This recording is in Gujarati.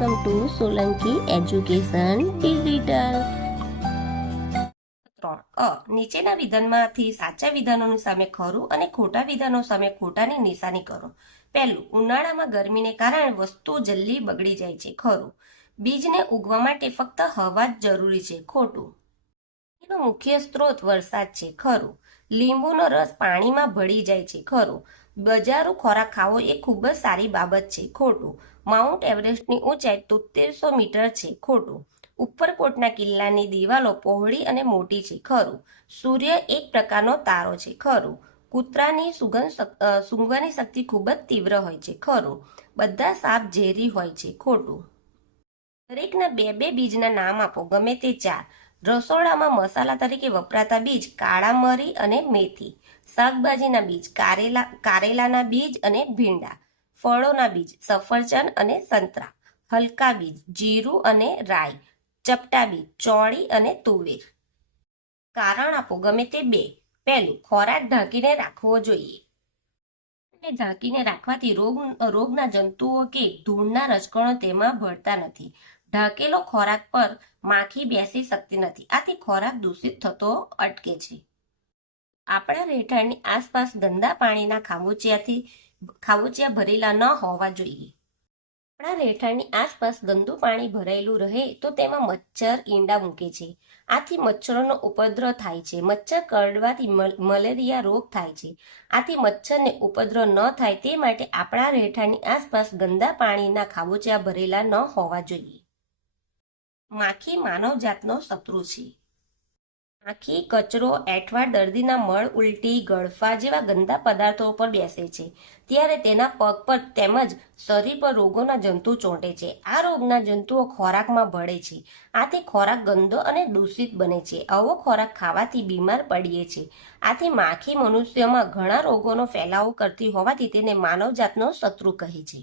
Welcome to Solanki education digital. નીચેના વિધાનમાંથી સાચા વિધાનોની સામે ખરું અને ખોટા વિધાનો સામે ખોટાની નિશાની કરો. પહેલું, ઉનાળામાં ગરમીને કારણે વસ્તુઓ જલ્દી બગડી જાય છે. ખરું. બીજને ઉગવા માટે ફક્ત હવા જ જરૂરી છે. ખોટું. એનો મુખ્ય સ્ત્રોત વરસાદ છે. ખરું. લીંબુનો રસ પાણીમાં ભળી જાય છે. ખરું. બજારું ખોરાક ખાવો એ ખૂબ જ સારી બાબત છે. ખોટું. માઉન્ટ એવરેસ્ટની ઊંચાઈ 7300 મીટર છે. ખોટું. ઉપરકોટના કિલ્લાની દિવાલો પહોળી અને મોટી છે. ખરું. સૂર્ય એક પ્રકારનો તારો છે. ખરું. કૂતરાની સૂંઘવાની શક્તિ ખૂબ જ તીવ્ર હોય છે. ખરું. બધા સાપ ઝેરી હોય છે. ખોટું. દરેકના બે બે બીજના નામ આપો, ગમે તે 4. રસોડામાં મસાલા તરીકે વપરાતા બીજ કાળા મરી અને મેથી. શાકભાજીના બીજ કારેલાના બીજ અને ભીંડા. ફળોના બીજ સફરજન અને સંતરા. હલકા બીજ જીરું અને રાઈ. ચપટા બીજ ચોળી અને તુવેર. કારણ આપો, ગમે તે 2. પહેલું, ખોરાક ઢાંકીને રાખવો જોઈએ. ઢાંકીને રાખવાથી રોગના જંતુઓ કે ધૂળના રજકણો તેમાં ભળતા નથી. ઢાંકેલો ખોરાક પર માખી બેસી શકતી નથી, આથી ખોરાક દૂષિત થતો અટકે છે. આપણા રહેઠાણની આસપાસ ગંદા પાણીના ખાબોચિયા ભરેલા ન હોવા જોઈએ. આપણા રહેઠાણની આસપાસ ગંદુ પાણી ભરાયેલું રહે તો તેમાં મચ્છર ઈંડા મૂકે છે, આથી મચ્છરોનો ઉપદ્રવ થાય છે. મચ્છર કરડવાથી મલેરિયા રોગ થાય છે, આથી મચ્છરને ઉપદ્રવ ન થાય તે માટે આપણા રહેઠાણની આસપાસ ગંદા પાણીના ખાબોચિયા ભરેલા ન હોવા જોઈએ. માખી માનવજાતનો શત્રુ છે. માખી કચરો, એઠવાડ, દર્દીના મળ, ઉલટી, ગળફા જેવા ગંદા પદાર્થો પર બેસે છે, ત્યારે તેના પગ પર તેમજ શરીર પર રોગોના જંતુ ચોંટે છે. આ રોગના જંતુઓ ખોરાકમાં ભળે છે, આથી ખોરાક ગંદો અને દૂષિત બને છે. આવો ખોરાક ખાવાથી બીમાર પડીએ છીએ. આથી માખી મનુષ્યમાં ઘણા રોગોનો ફેલાવો કરતી હોવાથી તેને માનવજાતનો શત્રુ કહે છે.